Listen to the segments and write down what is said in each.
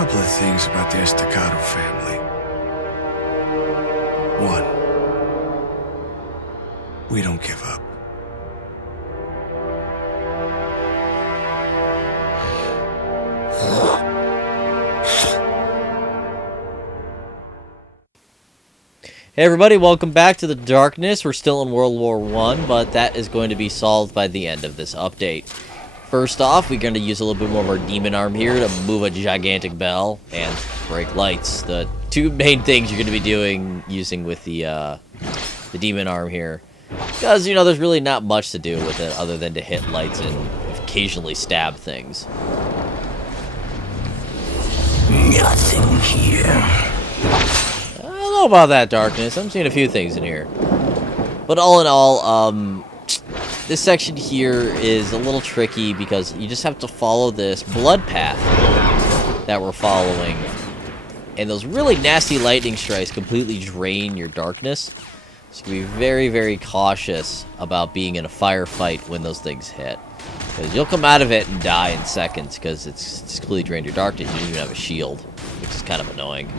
couple of things about the Estacado family. One, we don't give up. Hey everybody, welcome back to the darkness. We're still in World War I, but that is going to be solved by the end of this update. First off, we're going to use a little bit more of our demon arm here to move a gigantic bell and break lights. The two main things you're going to be using with the demon arm here. Because, you know, there's really not much to do with it other than to hit lights and occasionally stab things. Nothing here. I don't know about that, Darkness. I'm seeing a few things in here. But all in all, this section here is a little tricky because you just have to follow this blood path that we're following. And those really nasty lightning strikes completely drain your darkness. So you can be very, very cautious about being in a firefight when those things hit. Because you'll come out of it and die in seconds because it's completely drained your darkness. You don't even have a shield, which is kind of annoying.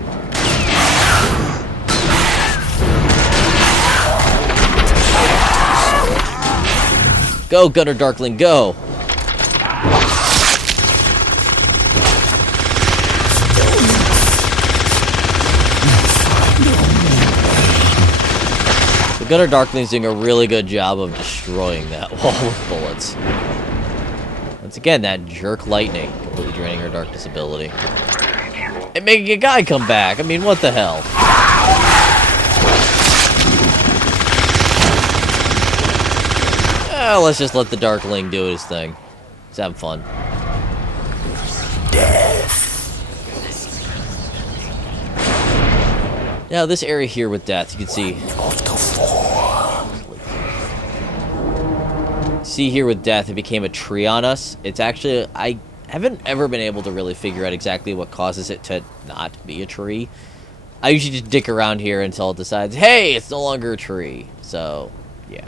Go, Gunner Darkling, go! The Gunner Darkling's doing a really good job of destroying that wall with bullets. Once again, that jerk lightning completely draining her darkness ability. And making a guy come back! I mean, what the hell? Let's just let the Darkling do his thing. Let's have fun. Death. Now, this area here with death, you can see. Of the four. See here with death, it became a tree on us. It's actually, I haven't ever been able to really figure out exactly what causes it to not be a tree. I usually just dick around here until it decides, hey, it's no longer a tree. So, yeah.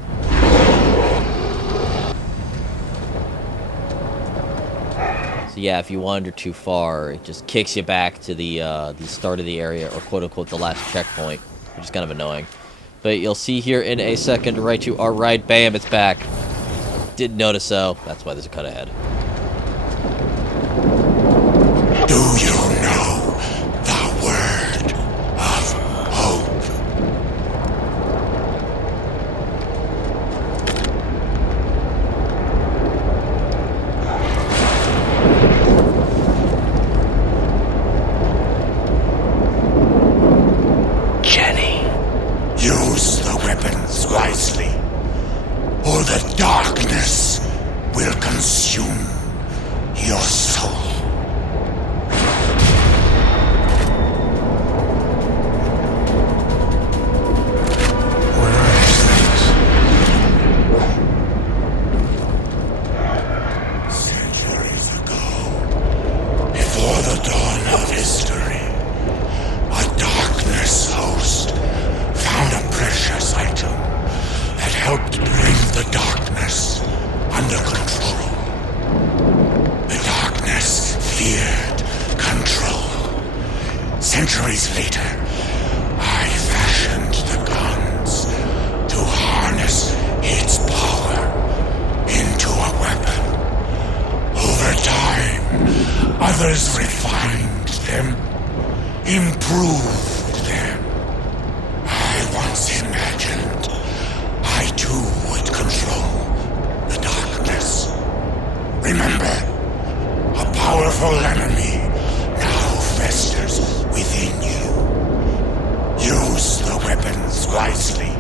So yeah, if you wander too far, it just kicks you back to the start of the area, or quote-unquote the last checkpoint, which is kind of annoying. But you'll see here in a second, right to our right, bam, it's back. Didn't notice so, that's why there's a cut ahead. Do you know the word of hope? Use the weapons wisely, or the darkness will consume your soul. Where are these things? Centuries ago, before the dawn of history, a darkness host found a precious item that helped bring the darkness under control. The darkness feared control. Centuries later, I fashioned the guns to harness its power into a weapon. Over time, others refined them, improved them. I once imagined I too would control the darkness. Remember, a powerful enemy now festers within you. Use the weapons wisely,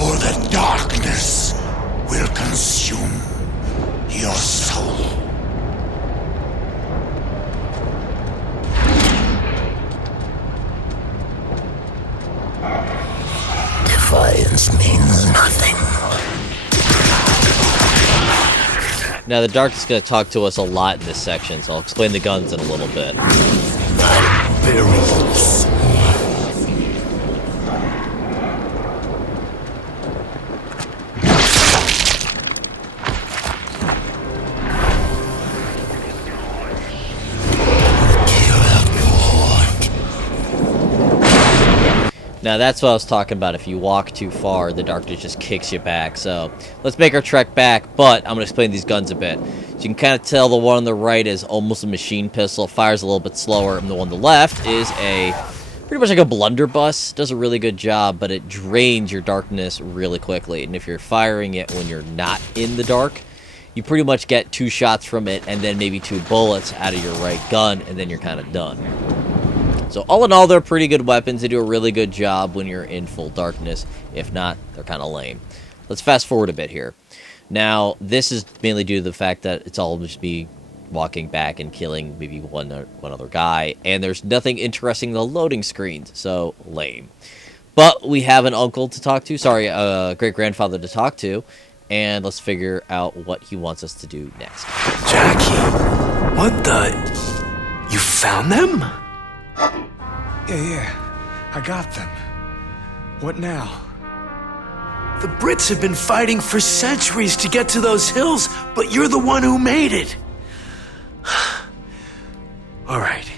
or the darkness will consume your soul. Defiance means nothing. Now, the Dark is going to talk to us a lot in this section, so I'll explain the guns in a little bit. Barrels. Kill Now that's what I was talking about. If you walk too far, the darkness just kicks you back. So let's make our trek back, but I'm going to explain these guns a bit. So you can kind of tell the one on the right is almost a machine pistol, fires a little bit slower, and the one on the left is a pretty much like a blunderbuss. Does a really good job, but it drains your darkness really quickly. And if you're firing it when you're not in the dark, you pretty much get 2 shots from it and then maybe 2 bullets out of your right gun, and then you're kind of done. So all in all, they're pretty good weapons. They do a really good job when you're in full darkness. If not, they're kind of lame. Let's fast forward a bit here. Now, this is mainly due to the fact that it's all just me walking back and killing maybe one other guy, and there's nothing interesting in the loading screens, so lame. But we have an uncle to talk to, sorry, a great-grandfather to talk to, and let's figure out what he wants us to do next. Jackie, what the... You found them? Yeah. I got them. What now? The Brits have been fighting for centuries to get to those hills, but you're the one who made it. All right,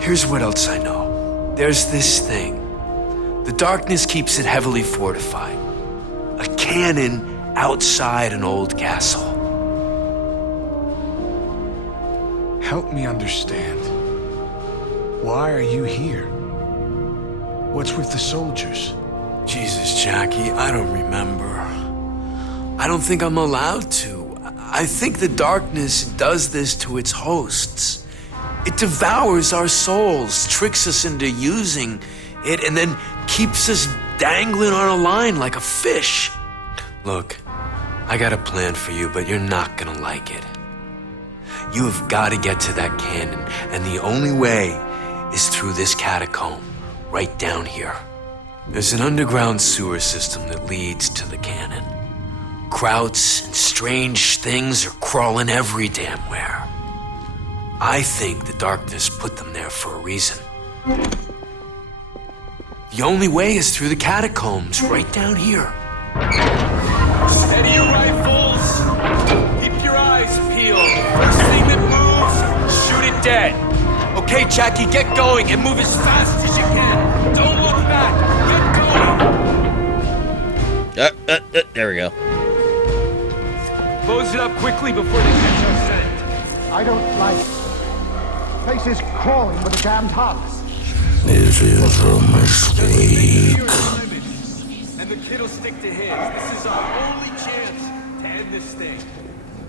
here's what else I know. There's this thing. The darkness keeps it heavily fortified. A cannon outside an old castle. Help me understand. Why are you here? What's with the soldiers? Jesus, Jackie, I don't remember. I don't think I'm allowed to. I think the darkness does this to its hosts. It devours our souls, tricks us into using it, and then keeps us dangling on a line like a fish. Look, I got a plan for you, but you're not gonna like it. You have got to get to that cannon, and the only way is through this catacomb, right down here. There's an underground sewer system that leads to the cannon. Krauts and strange things are crawling every damn where. I think the darkness put them there for a reason. The only way is through the catacombs, right down here. Steady your rifles. Keep your eyes peeled. First thing that moves, shoot it dead. Okay, Jackie, get going and move as fast as you can. Don't look back. Get going. There we go. Close it up quickly before they catch our scent. I don't like it. Place is crawling with the damned hogs. This is a mistake. And the kid'll stick to his. This is our only chance to end this thing.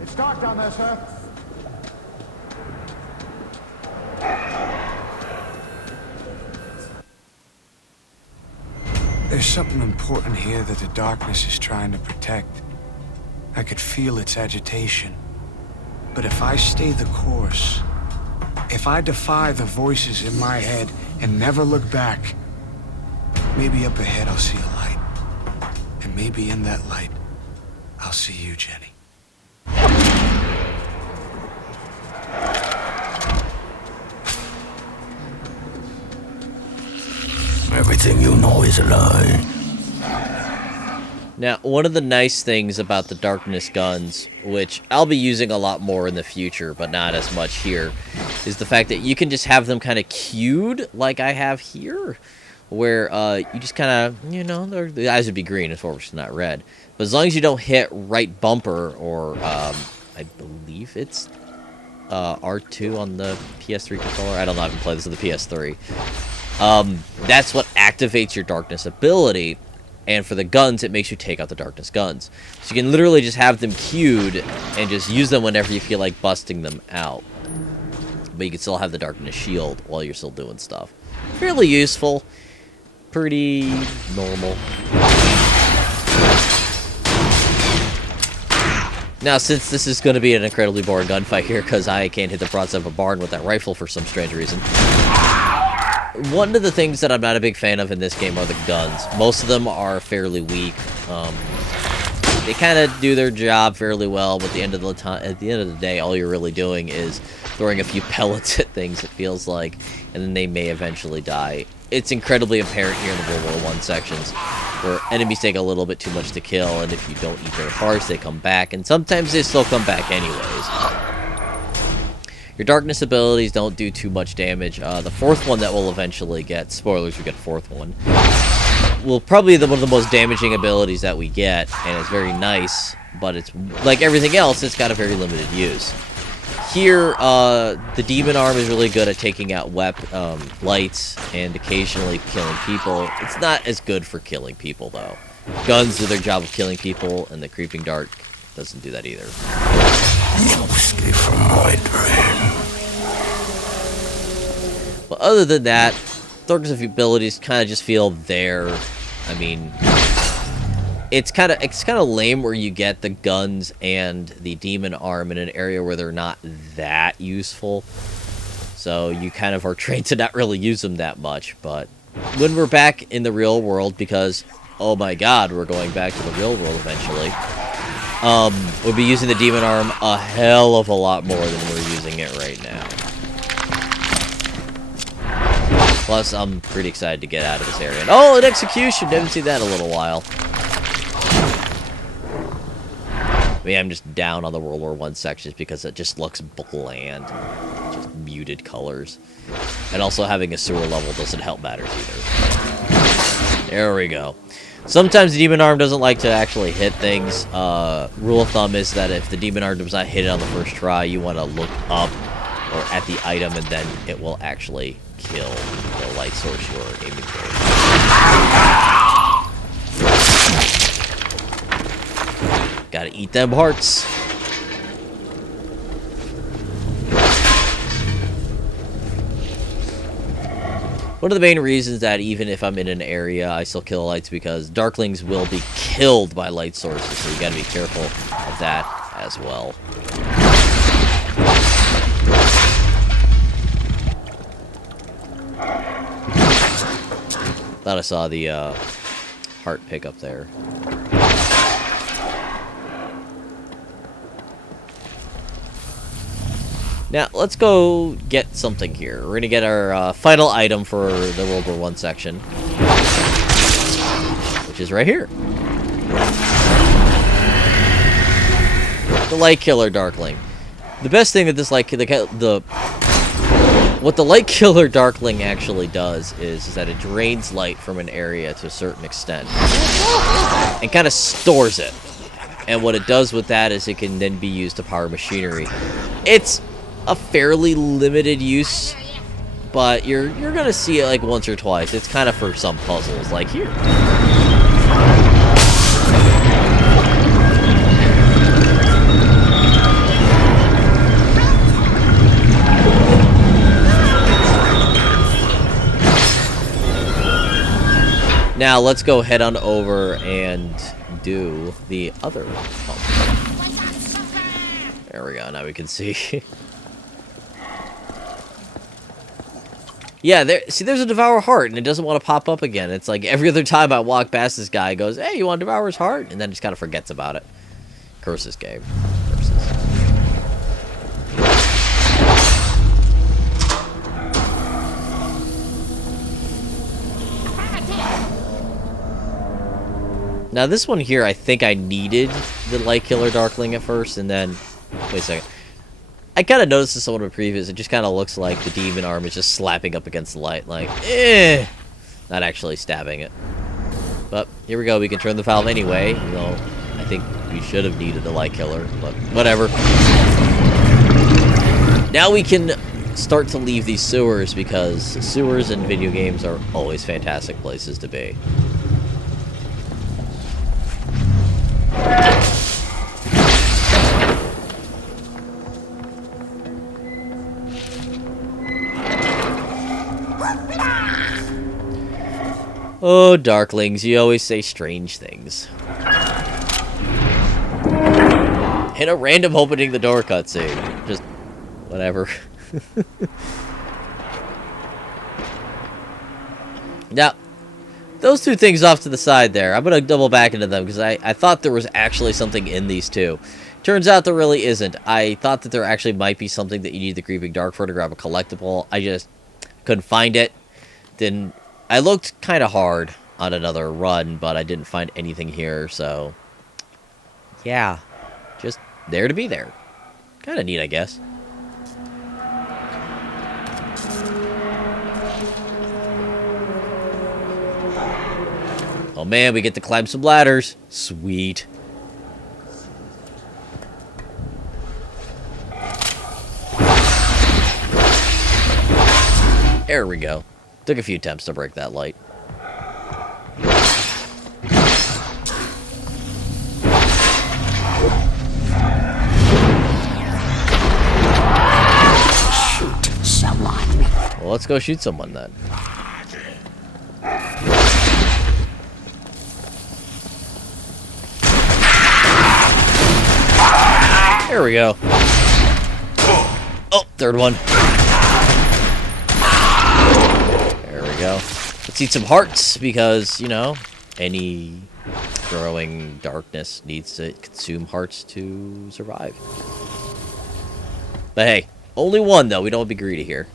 It's dark down there, sir. There's something important here that the darkness is trying to protect. I could feel its agitation. But if I stay the course, if I defy the voices in my head and never look back, maybe up ahead I'll see a light. And maybe in that light, I'll see you, Jenny. Everything you know is a lie. Now, one of the nice things about the darkness guns, which I'll be using a lot more in the future, but not as much here, is the fact that you can just have them kind of cued, like I have here, where you just kind of, you know, the eyes would be green, of course, not red. But as long as you don't hit right bumper, or I believe it's R2 on the PS3 controller. I don't know, I haven't played this on the PS3. That's what activates your darkness ability. And for the guns, it makes you take out the darkness guns. So you can literally just have them queued and just use them whenever you feel like busting them out. But you can still have the darkness shield while you're still doing stuff. Fairly useful. Pretty normal. Now, since this is going to be an incredibly boring gunfight here, because I can't hit the broadside of a barn with that rifle for some strange reason, one of the things that I'm not a big fan of in this game are the guns. Most of them are fairly weak. They kind of do their job fairly well, but at the end of the day, all you're really doing is throwing a few pellets at things, it feels like, and then they may eventually die. It's incredibly apparent here in the World War I sections, where enemies take a little bit too much to kill, and if you don't eat their hearts, they come back, and sometimes they still come back anyways. Your darkness abilities don't do too much damage. The fourth one that we'll eventually get, spoilers, we get a fourth one, will probably one of the most damaging abilities that we get, and it's very nice, but it's like everything else, it's got a very limited use. Here, the demon arm is really good at taking out lights and occasionally killing people. It's not as good for killing people, though. Guns do their job of killing people, and the creeping dark doesn't do that either. No escape from my brain. But other than that, Darkness abilities kind of just feel there. I mean, it's kind of lame where you get the guns and the demon arm in an area where they're not that useful. So you kind of are trained to not really use them that much. But when we're back in the real world, because oh my god, we're going back to the real world eventually, we'll be using the demon arm a hell of a lot more than we're using it right now. Plus, I'm pretty excited to get out of this area. Oh, an execution! Haven't seen that in a little while. I mean, I'm just down on the World War I sections because it just looks bland. Just muted colors. And also having a sewer level doesn't help matters either. There we go. Sometimes the demon arm doesn't like to actually hit things. Rule of thumb is that if the demon arm does not hit it on the first try, you want to look up or at the item, and then it will actually kill the light source you're aiming for. Gotta eat them hearts. One of the main reasons that even if I'm in an area, I still kill lights, because Darklings will be killed by light sources, so you gotta be careful of that as well. Thought I saw the heart pick up there. Now, let's go get something here. We're going to get our final item for the World War I section, which is right here. The Light Killer Darkling. The best thing that this what the Light Killer Darkling actually does is that it drains light from an area to a certain extent and kind of stores it. And what it does with that is it can then be used to power machinery. It's a fairly limited use, but you're gonna see it like once or twice. It's kind of for some puzzles, like here. Now let's go head on over and do the other pump. There we go. Now we can see. Yeah, there's a Devour Heart, and it doesn't want to pop up again. It's like every other time I walk past this guy, goes, "Hey, you want to devour his heart?" And then just kind of forgets about it. Curse this game. Curses. Now this one here, I think I needed the Light Killer Darkling at first, and then... Wait a second. I kind of noticed this in one of the previews. It just kind of looks like the demon arm is just slapping up against the light, like, eh! Not actually stabbing it. But here we go. We can turn the valve anyway, even though I think we should have needed the Light Killer, but whatever. Now we can start to leave these sewers, because sewers in video games are always fantastic places to be. Oh, Darklings, you always say strange things. And a random opening the door cutscene. Just whatever. Now, those two things off to the side there, I'm going to double back into them, because I thought there was actually something in these two. Turns out there really isn't. I thought that there actually might be something that you need the Creeping Dark for to grab a collectible. I just couldn't find it. I looked kind of hard on another run, but I didn't find anything here, so... yeah. Just there to be there. Kind of neat, I guess. Oh man, we get to climb some ladders. Sweet. There we go. Took a few attempts to break that light. Shoot someone. Well, let's go shoot someone then. There we go. Oh, third one. There we go. Let's eat some hearts because, you know, any growing darkness needs to consume hearts to survive. But hey, only one though. We don't want to be greedy here.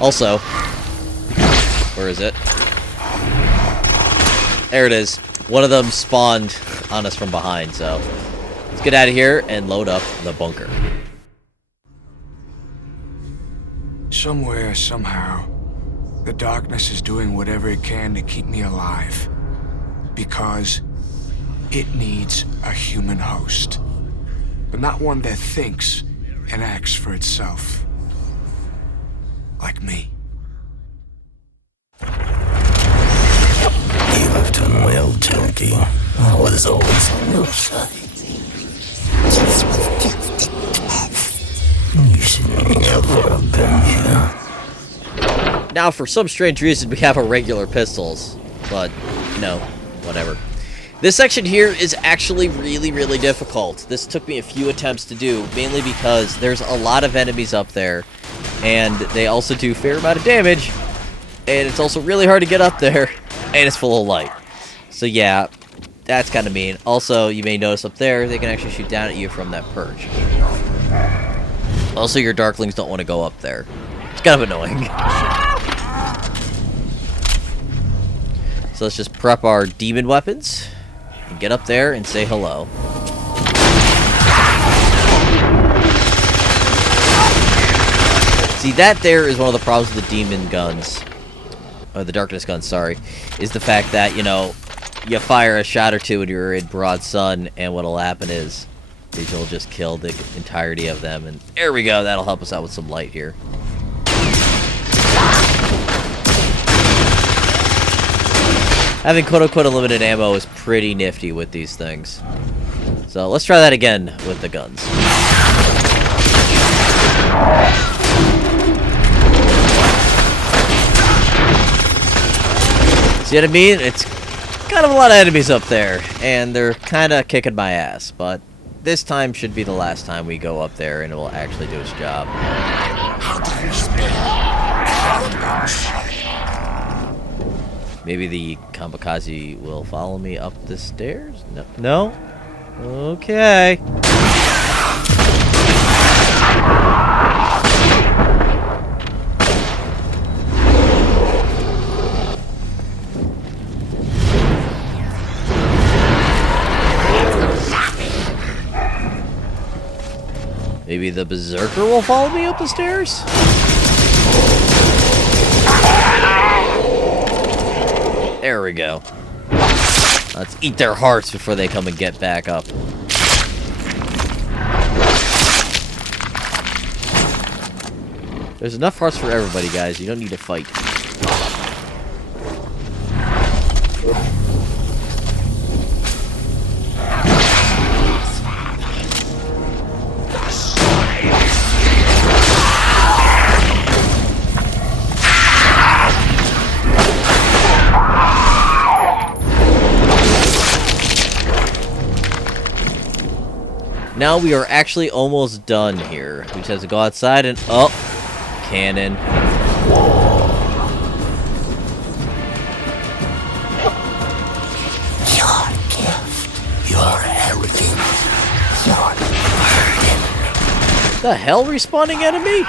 Also, where is it? There it is. One of them spawned on us from behind, so let's get out of here and load up the bunker. Somewhere, somehow, the darkness is doing whatever it can to keep me alive. Because it needs a human host. But not one that thinks and acts for itself. Like me. You have done well, Jackie. I was always on your side. Just with gifted you should never have been here. Now, for some strange reason, we have our regular pistols. But, no, whatever. This section here is actually really, really difficult. This took me a few attempts to do, mainly because there's a lot of enemies up there, and they also do a fair amount of damage, and it's also really hard to get up there, and it's full of light. So yeah, that's kind of mean. Also, you may notice up there, they can actually shoot down at you from that perch. Also, your Darklings don't want to go up there. It's kind of annoying. So let's just prep our demon weapons and get up there and say hello. See, that there is one of the problems with the demon guns, or the darkness guns, sorry, is the fact that, you know, you fire a shot or two when you're in broad sun, and what'll happen is you'll just kill the entirety of them. And there we go, that'll help us out with some light here. Having quote-unquote unlimited ammo is pretty nifty with these things. So let's try that again with the guns. See what I mean? It's kind of a lot of enemies up there, and they're kind of kicking my ass, but this time should be the last time we go up there, and it will actually do its job. Maybe the kamikaze will follow me up the stairs? No? No? Okay. Maybe the berserker will follow me up the stairs? There we go. Let's eat their hearts before they come and get back up. There's enough hearts for everybody, guys. You don't need to fight. Now we are actually almost done here. We just have to go outside and... Oh! Cannon. Your gift, your arrogance, your burden. The hell, respawning enemy?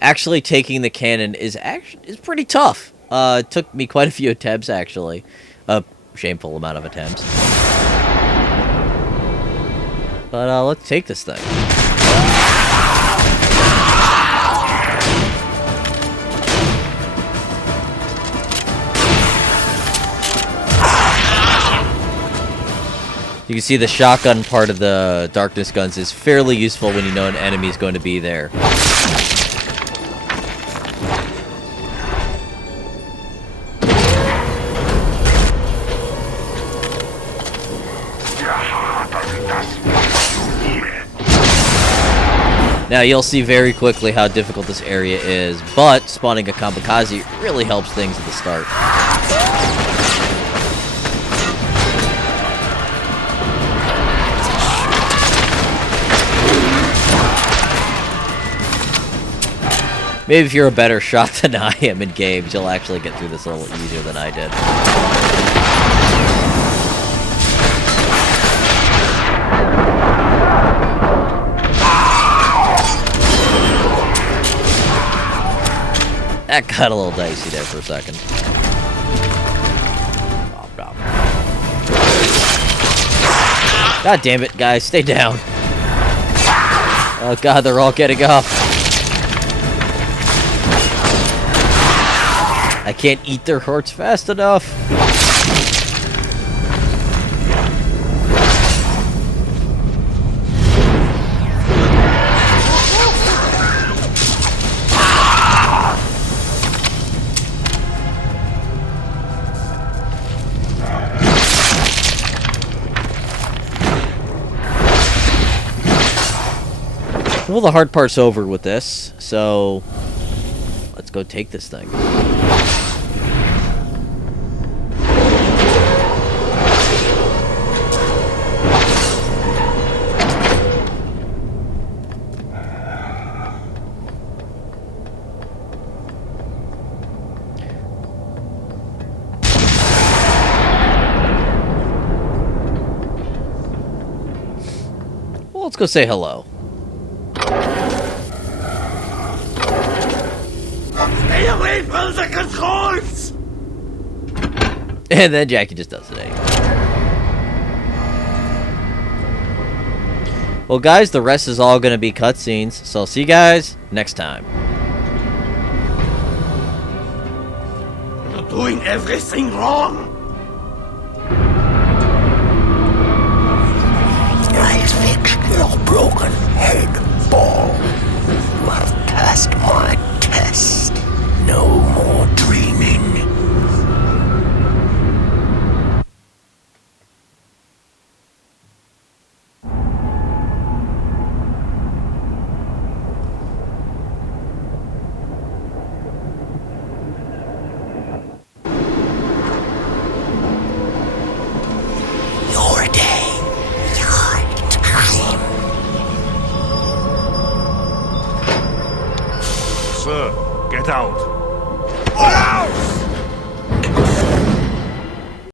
Actually, taking the cannon is pretty tough. It took me quite a few attempts, actually. A shameful amount of attempts. But let's take this thing. You can see the shotgun part of the darkness guns is fairly useful when you know an enemy is going to be there. Now you'll see very quickly how difficult this area is, but spawning a kamikaze really helps things at the start. Maybe if you're a better shot than I am in games, you'll actually get through this a little easier than I did. That got a little dicey there for a second. God damn it, guys, stay down. Oh god, they're all getting up. I can't eat their hearts fast enough. Well, the hard part's over with this, so let's go take this thing. Well, let's go say hello. Stay away from the controls! And then Jackie just does it anyway. Well, guys, the rest is all going to be cutscenes, so I'll see you guys next time. You're doing everything wrong! I fixed your broken head, ball. You have passed my test. No more dreaming. Your day, your time. Sir, get out. Out!